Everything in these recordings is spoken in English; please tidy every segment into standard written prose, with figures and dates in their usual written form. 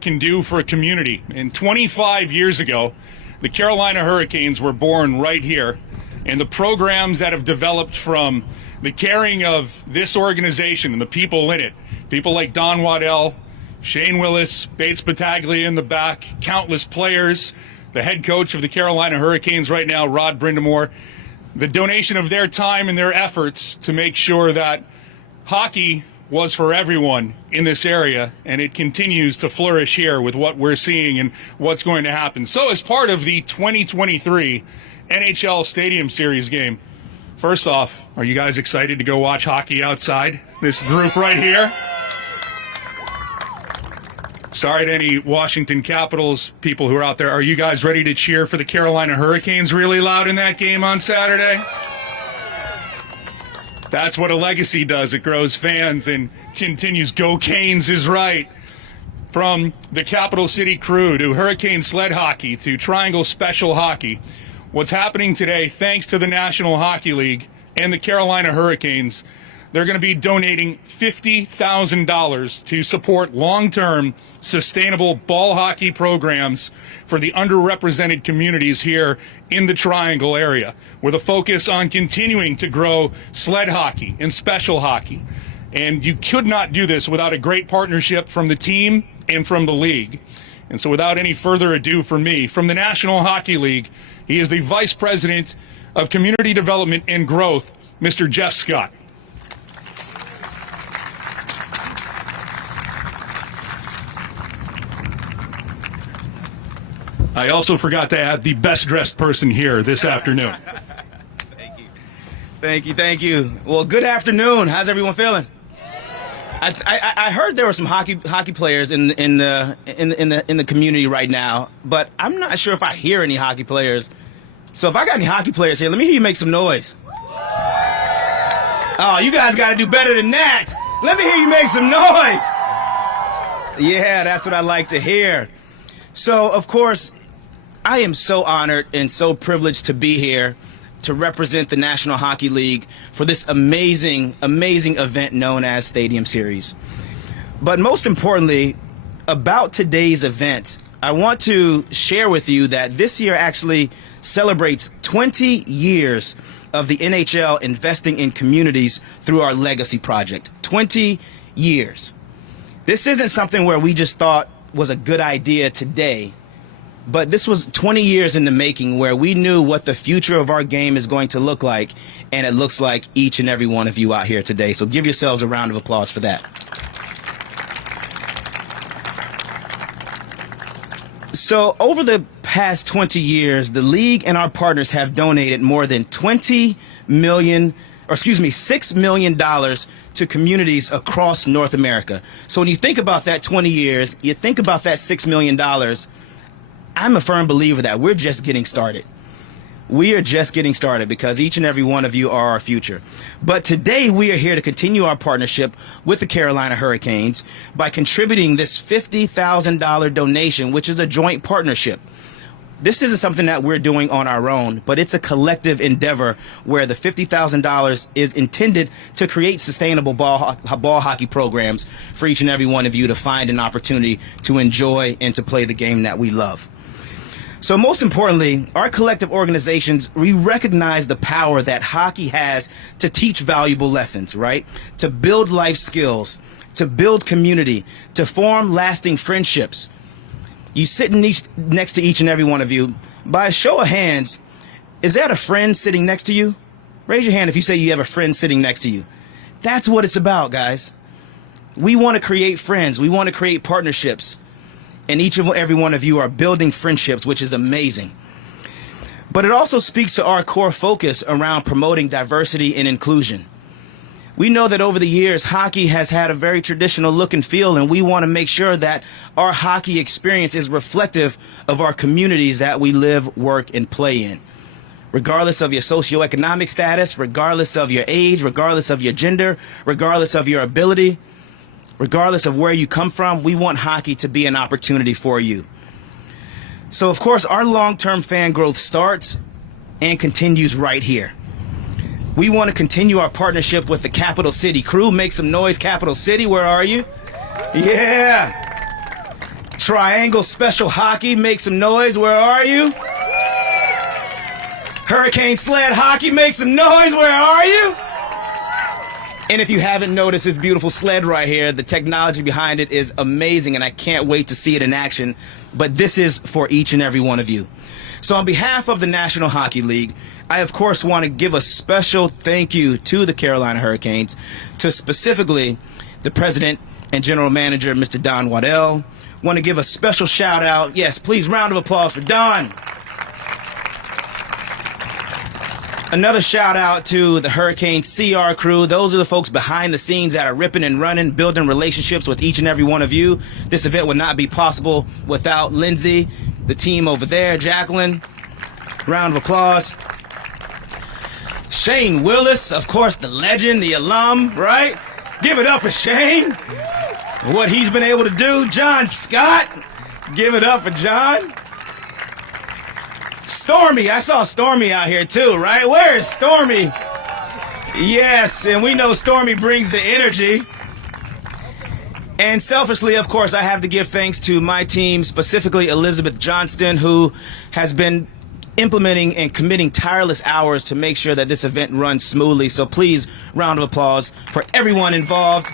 can do for a community. And 25 years ago, the Carolina Hurricanes were born right here. And the programs that have developed from the caring of this organization and the people in it, people like Don Waddell, Shane Willis, Bates Battaglia in the back, countless players, the head coach of the Carolina Hurricanes right now, Rod Brindamore, the donation of their time and their efforts to make sure that hockey was for everyone in this area, and it continues to flourish here with what we're seeing and what's going to happen. So as part of the 2023 NHL Stadium Series game, first off, are you guys excited to go watch hockey outside? This group right here. Sorry to any Washington Capitals people who are out there. Are you guys ready to cheer for the Carolina Hurricanes really loud in that game on Saturday? That's what a legacy does. It grows fans and continues. Go Canes is right. From the Capital City Crew to Hurricane Sled Hockey to Triangle Special Hockey, what's happening today, thanks to the National Hockey League and the Carolina Hurricanes, they're going to be donating $50,000 to support long-term sustainable ball hockey programs for the underrepresented communities here in the Triangle area, with a focus on continuing to grow sled hockey and special hockey. And you could not do this without a great partnership from the team and from the league. And so without any further ado from me, from the National Hockey League, he is the Vice President of Community Development and Growth, Mr. Jeff Scott. I also forgot to add the best-dressed person here this afternoon. Thank you. Well, good afternoon. How's everyone feeling? I heard there were some hockey players in the community right now, but I'm not sure if I hear any hockey players. So if I got any hockey players here, let me hear you make some noise. Oh, you guys got to do better than that. Let me hear you make some noise. Yeah, that's what I like to hear. So, of course, I am so honored and so privileged to be here to represent the National Hockey League for this amazing event known as Stadium Series. But most importantly, about today's event, I want to share with you that this year actually celebrates 20 years of the NHL investing in communities through our Legacy Project. 20 years. This isn't something where we just thought was a good idea today, but this was 20 years in the making, where we knew what the future of our game is going to look like, and it looks like each and every one of you out here today. So give yourselves a round of applause for that. So over the past 20 years, the league and our partners have donated more than $6 million to communities across North America. So when you think about that 20 years, you think about that $6 million, I'm a firm believer that we're just getting started. We are just getting started because each and every one of you are our future. But today we are here to continue our partnership with the Carolina Hurricanes by contributing this $50,000 donation, which is a joint partnership. This isn't something that we're doing on our own, but it's a collective endeavor where the $50,000 is intended to create sustainable ball hockey programs for each and every one of you to find an opportunity to enjoy and to play the game that we love. So most importantly, our collective organizations, we recognize the power that hockey has to teach valuable lessons, right? To build life skills, to build community, to form lasting friendships. You sitting next to each and every one of you. By a show of hands, is that a friend sitting next to you? Raise your hand if you say you have a friend sitting next to you. That's what it's about, guys. We want to create friends. We want to create partnerships. And each and every one of you are building friendships, which is amazing. But it also speaks to our core focus around promoting diversity and inclusion. We know that over the years, hockey has had a very traditional look and feel, and we want to make sure that our hockey experience is reflective of our communities that we live, work, and play in. Regardless of your socioeconomic status, regardless of your age, regardless of your gender, regardless of your ability, regardless of where you come from, we want hockey to be an opportunity for you. So, of course, our long-term fan growth starts and continues right here. We want to continue our partnership with the Capital City Crew. Make some noise, Capital City. Where are you? Yeah. Triangle Special Hockey, make some noise. Where are you? Hurricane Sled Hockey, make some noise. Where are you? And if you haven't noticed this beautiful sled right here, the technology behind it is amazing, and I can't wait to see it in action. But this is for each and every one of you. So on behalf of the National Hockey League, I of course want to give a special thank you to the Carolina Hurricanes, to specifically the president and general manager, Mr. Don Waddell. Want to give a special shout out. Yes, please, round of applause for Don. Another shout out to the Hurricane CR crew. Those are the folks behind the scenes that are ripping and running, building relationships with each and every one of you. This event would not be possible without Lindsay, the team over there, Jacqueline. Round of applause. Shane Willis, of course, the legend, the alum, right? Give it up for Shane. What he's been able to do. John Scott. Give it up for John. Stormy, I saw Stormy out here too, right? Where is Stormy? Yes, and we know Stormy brings the energy. And selfishly, of course, I have to give thanks to my team, specifically Elizabeth Johnston, who has been implementing and committing tireless hours to make sure that this event runs smoothly. So please, round of applause for everyone involved.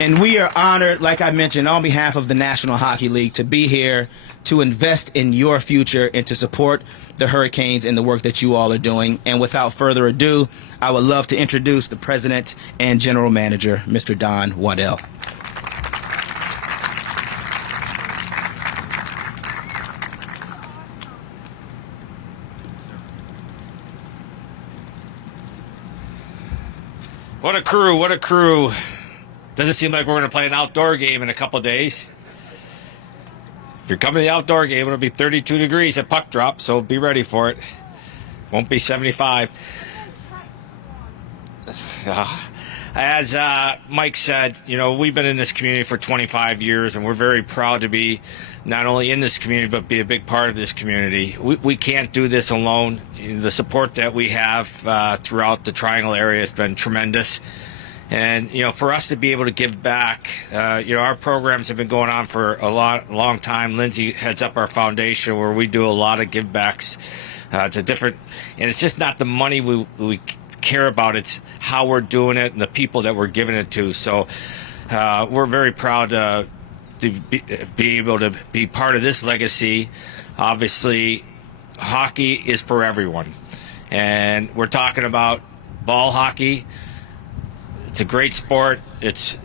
And we are honored, like I mentioned, on behalf of the National Hockey League, to be here to invest in your future and to support the Hurricanes and the work that you all are doing. And without further ado, I would love to introduce the president and general manager, Mr. Don Waddell. What a crew, what a crew. Doesn't seem like we're going to play an outdoor game in a couple days. If you're coming to the outdoor game, it'll be 32 degrees at puck drop, so be ready for it. Won't be 75. As Mike said, you know, we've been in this community for 25 years, and we're very proud to be not only in this community, but be a big part of this community. We can't do this alone. The support that we have throughout the Triangle area has been tremendous. And, you know, for us to be able to give back, you know, our programs have been going on for a long time. Lindsay heads up our foundation where we do a lot of give backs to different, and it's just not the money we care about, it's how we're doing it and the people that we're giving it to. So we're very proud to be able to be part of this legacy. Obviously, hockey is for everyone. And we're talking about ball hockey. It's a great sport. It's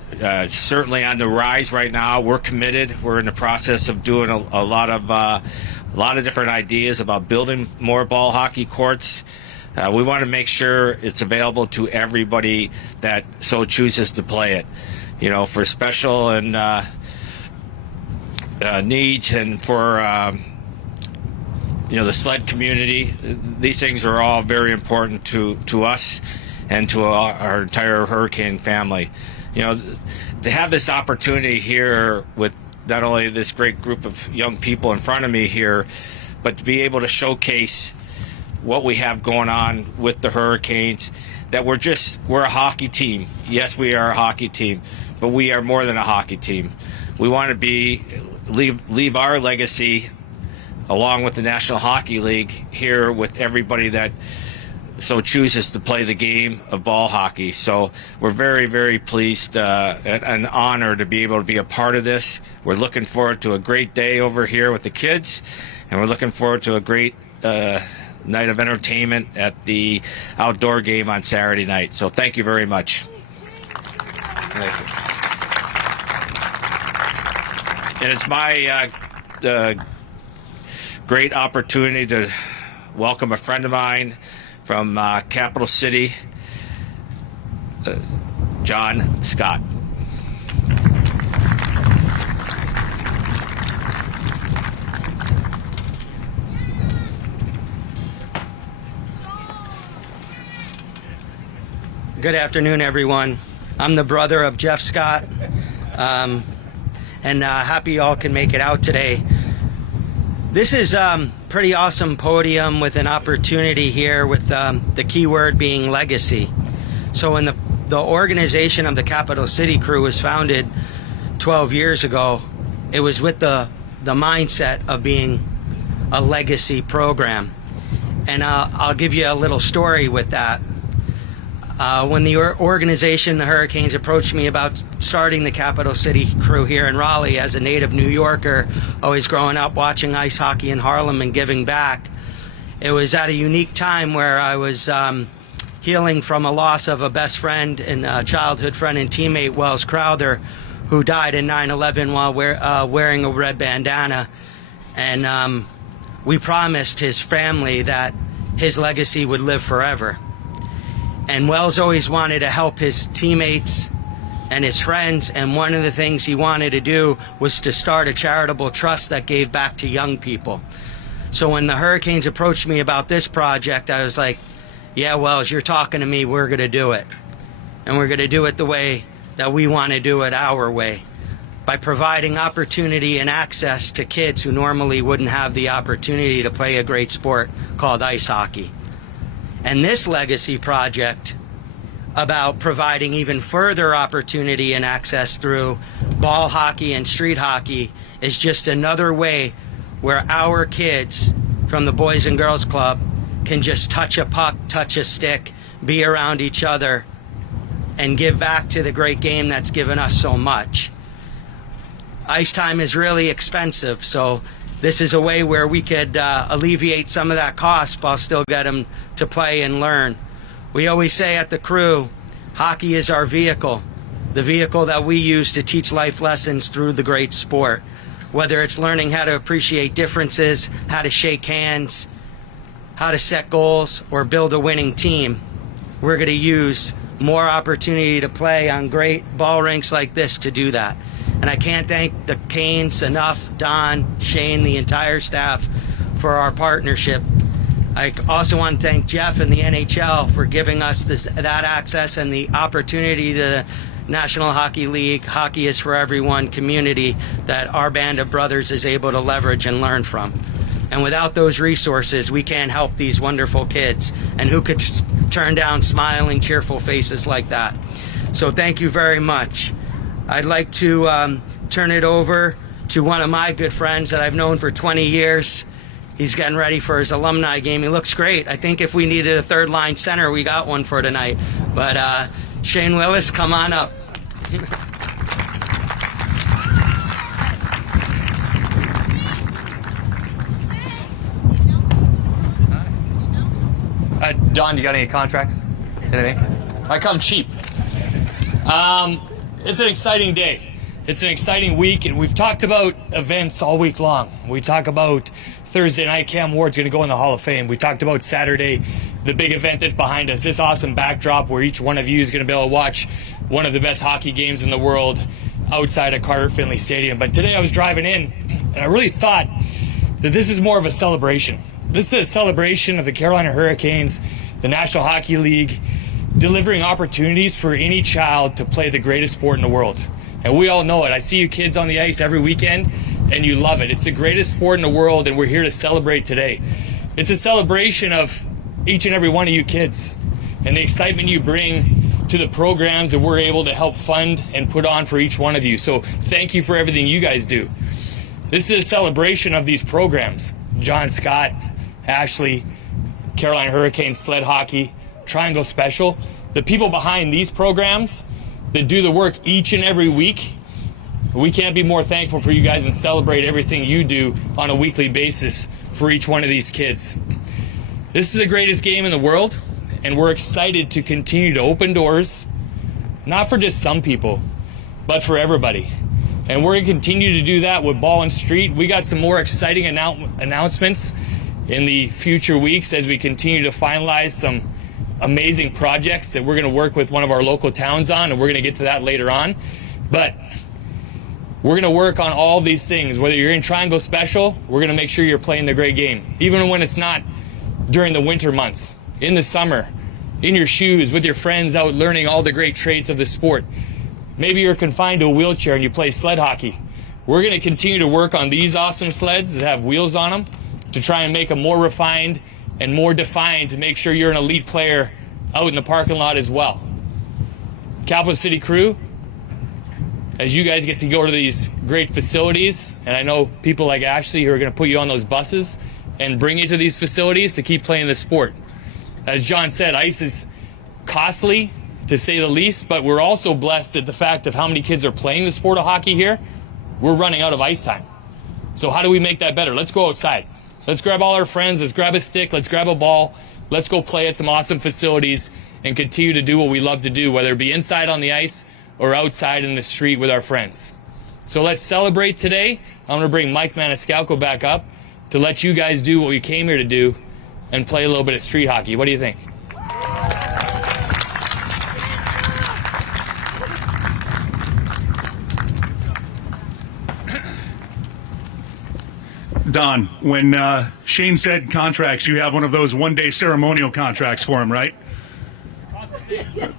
certainly on the rise right now. We're committed. We're in the process of doing a lot of different ideas about building more ball hockey courts. We want to make sure it's available to everybody that so chooses to play it. You know, for special and needs, and for you know, the sled community. These things are all very important to us and to our entire Hurricane family. You know, to have this opportunity here with not only this great group of young people in front of me here, but to be able to showcase what we have going on with the Hurricanes, that we're a hockey team. Yes, we are a hockey team, but we are more than a hockey team. We want to leave our legacy along with the National Hockey League here with everybody that so chooses to play the game of ball hockey. So we're very, very pleased and honored to be able to be a part of this. We're looking forward to a great day over here with the kids, and we're looking forward to a great night of entertainment at the outdoor game on Saturday night. So thank you very much. Thank you. And it's my great opportunity to welcome a friend of mine from Capital City, John Scott. Good afternoon, everyone. I'm the brother of Jeff Scott, and happy y'all can make it out today. This is pretty awesome podium with an opportunity here with the key word being legacy. So when the organization of the Capital City Crew was founded 12 years ago, it was with the mindset of being a legacy program. And I'll give you a little story with that. When the organization, the Hurricanes, approached me about starting the Capital City Crew here in Raleigh, as a native New Yorker, always growing up watching ice hockey in Harlem and giving back, it was at a unique time where I was healing from a loss of a best friend and a childhood friend and teammate, Wells Crowther, who died in 9/11 while wearing a red bandana. And we promised his family that his legacy would live forever. And Wells always wanted to help his teammates and his friends, and one of the things he wanted to do was to start a charitable trust that gave back to young people. So when the Hurricanes approached me about this project, I was like, yeah, Wells, you're talking to me, we're going to do it. And we're going to do it the way that we want to do it, our way, by providing opportunity and access to kids who normally wouldn't have the opportunity to play a great sport called ice hockey. And this legacy project about providing even further opportunity and access through ball hockey and street hockey is just another way where our kids from the Boys and Girls Club can just touch a puck, touch a stick, be around each other, and give back to the great game that's given us so much. Ice time is really expensive, so this is a way where we could alleviate some of that cost while still get them to play and learn. We always say at the Crew, hockey is our vehicle, the vehicle that we use to teach life lessons through the great sport. Whether it's learning how to appreciate differences, how to shake hands, how to set goals, or build a winning team, we're going to use more opportunity to play on great ball rinks like this to do that. And I can't thank the Canes enough, Don, Shane, the entire staff, for our partnership. I also want to thank Jeff and the NHL for giving us that access and the opportunity to the National Hockey League, Hockey is for Everyone community that our band of brothers is able to leverage and learn from. And without those resources, we can't help these wonderful kids. And who could turn down smiling, cheerful faces like that? So thank you very much. I'd like to turn it over to one of my good friends that I've known for 20 years. He's getting ready for his alumni game. He looks great. I think if we needed a third line center, we got one for tonight. But Shane Willis, come on up. Don, you got any contracts? Anything? I come cheap. It's an exciting day. It's an exciting week, and we've talked about events all week long. We talk about Thursday night, Cam Ward's going to go in the Hall of Fame. We talked about Saturday, the big event that's behind us, this awesome backdrop where each one of you is going to be able to watch one of the best hockey games in the world outside of Carter Finley Stadium. But today I was driving in, and I really thought that this is more of a celebration. This is a celebration of the Carolina Hurricanes, the National Hockey League, delivering opportunities for any child to play the greatest sport in the world. And we all know it. I see you kids on the ice every weekend, and you love it. It's the greatest sport in the world, and we're here to celebrate today. It's a celebration of each and every one of you kids and the excitement you bring to the programs that we're able to help fund and put on for each one of you. So thank you for everything you guys do. This is a celebration of these programs. John Scott, Ashley, Carolina Hurricanes, Sled Hockey, Triangle Special. The people behind these programs that do the work each and every week, we can't be more thankful for you guys and celebrate everything you do on a weekly basis for each one of these kids. This is the greatest game in the world, and we're excited to continue to open doors, not for just some people, but for everybody. And we're going to continue to do that with Ball and Street. We got some more exciting announcements in the future weeks as we continue to finalize some amazing projects that we're going to work with one of our local towns on, and we're going to get to that later on. But we're going to work on all these things. Whether you're in Triangle Special, we're going to make sure you're playing the great game. Even when it's not during the winter months, in the summer, in your shoes, with your friends out learning all the great traits of the sport. Maybe you're confined to a wheelchair and you play sled hockey. We're going to continue to work on these awesome sleds that have wheels on them to try and make them more refined and more defined to make sure you're an elite player out in the parking lot as well. Capital City Crew, as you guys get to go to these great facilities, and I know people like Ashley who are going to put you on those buses and bring you to these facilities to keep playing the sport. As John said, ice is costly, to say the least, but we're also blessed at the fact of how many kids are playing the sport of hockey here. We're running out of ice time. So how do we make that better? Let's go outside. Let's grab all our friends. Let's grab a stick. Let's grab a ball. Let's go play at some awesome facilities and continue to do what we love to do, whether it be inside on the ice or outside in the street with our friends. So let's celebrate today. I'm going to bring Mike Maniscalco back up to let you guys do what we came here to do and play a little bit of street hockey. What do you think? Don, when Shane said contracts, you have one of those one-day ceremonial contracts for him, right?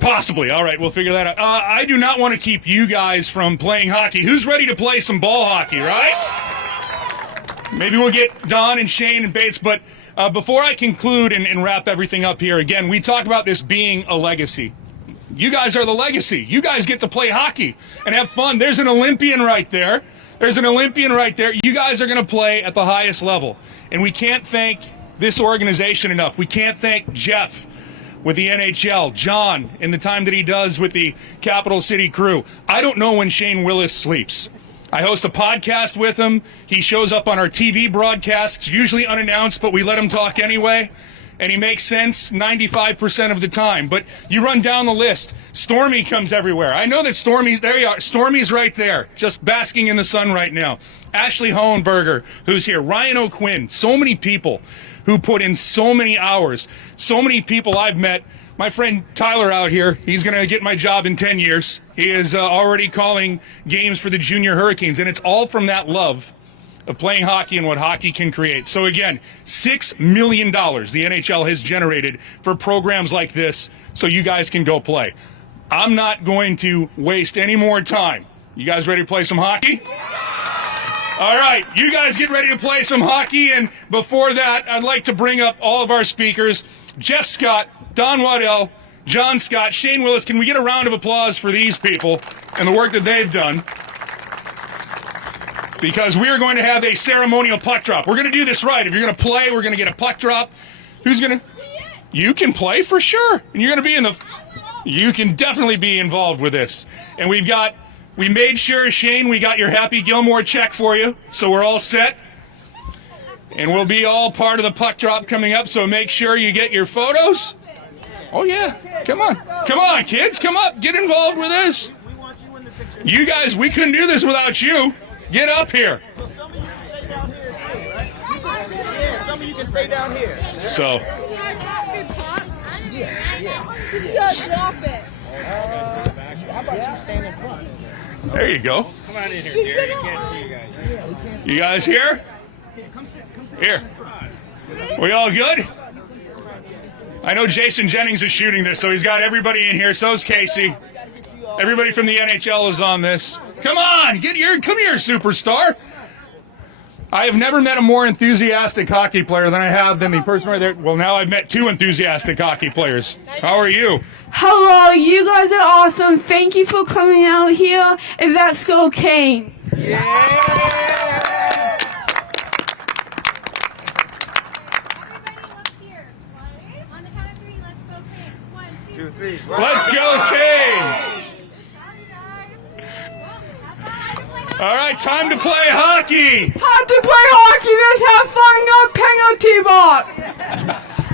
Possibly. All right, we'll figure that out. I do not want to keep you guys from playing hockey. Who's ready to play some ball hockey, right? Maybe we'll get Don and Shane and Bates, but before I conclude and wrap everything up here, again, we talk about this being a legacy. You guys are the legacy. You guys get to play hockey and have fun. There's an Olympian right there. There's an Olympian right there. You guys are going to play at the highest level. And we can't thank this organization enough. We can't thank Jeff with the NHL, John, in the time that he does with the Capital City Crew. I don't know when Shane Willis sleeps. I host a podcast with him. He shows up on our TV broadcasts, usually unannounced, but we let him talk anyway. And he makes sense 95% of the time. But you run down the list. Stormy comes everywhere. I know that Stormy's, there you are. Stormy's right there, just basking in the sun right now. Ashley Hohenberger, who's here. Ryan O'Quinn. So many people who put in so many hours. So many people I've met. My friend Tyler out here, he's going to get my job in 10 years. He is already calling games for the Junior Hurricanes. And it's all from that love of playing hockey and what hockey can create. So again, $6 million the NHL has generated for programs like this so you guys can go play. I'm not going to waste any more time. You guys ready to play some hockey? All right, you guys get ready to play some hockey, and before that, I'd like to bring up all of our speakers. Jeff Scott, Don Waddell, John Scott, Shane Willis. Can we get a round of applause for these people and the work that they've done? Because we are going to have a ceremonial puck drop. We're going to do this right. If you're going to play, we're going to get a puck drop. Who's going to? You can play for sure. And you're going to be in the... You can definitely be involved with this. And we made sure, Shane, we got your Happy Gilmore check for you. So we're all set. And we'll be all part of the puck drop coming up. So make sure you get your photos. Oh, yeah. Come on. Come on, kids. Come up. Get involved with this. You guys, we couldn't do this without you. Get up here. So some of you can stay down here, right? Yeah, some of you can stay down here. So. You guys drop it. How about you stand in front? There you go. Come on in here, Gary. You can't see you guys. You guys here? Here. We all good? I know Jason Jennings is shooting this, so he's got everybody in here. So's Casey. Everybody from the NHL is on this. Come on, come here, superstar. I have never met a more enthusiastic hockey player than I have than the person right there. Well, now I've met two enthusiastic hockey players. How are you? Hello, you guys are awesome. Thank you for coming out here, and let's go Canes. Yeah! On the count of three, let's go Canes. 1, 2, 3. Let's go, Canes! All right, time to play hockey. Time to play hockey. Let's have fun. No penalty box.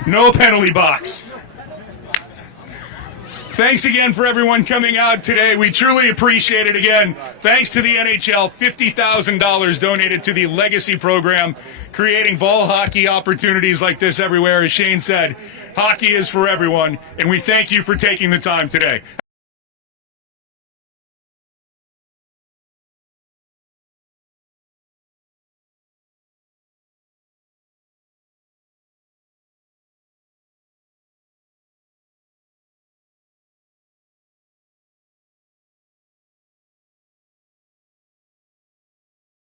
No penalty box. Thanks again for everyone coming out today. We truly appreciate it again. Thanks to the NHL, $50,000 donated to the Legacy program, creating ball hockey opportunities like this everywhere. As Shane said, hockey is for everyone, and we thank you for taking the time today.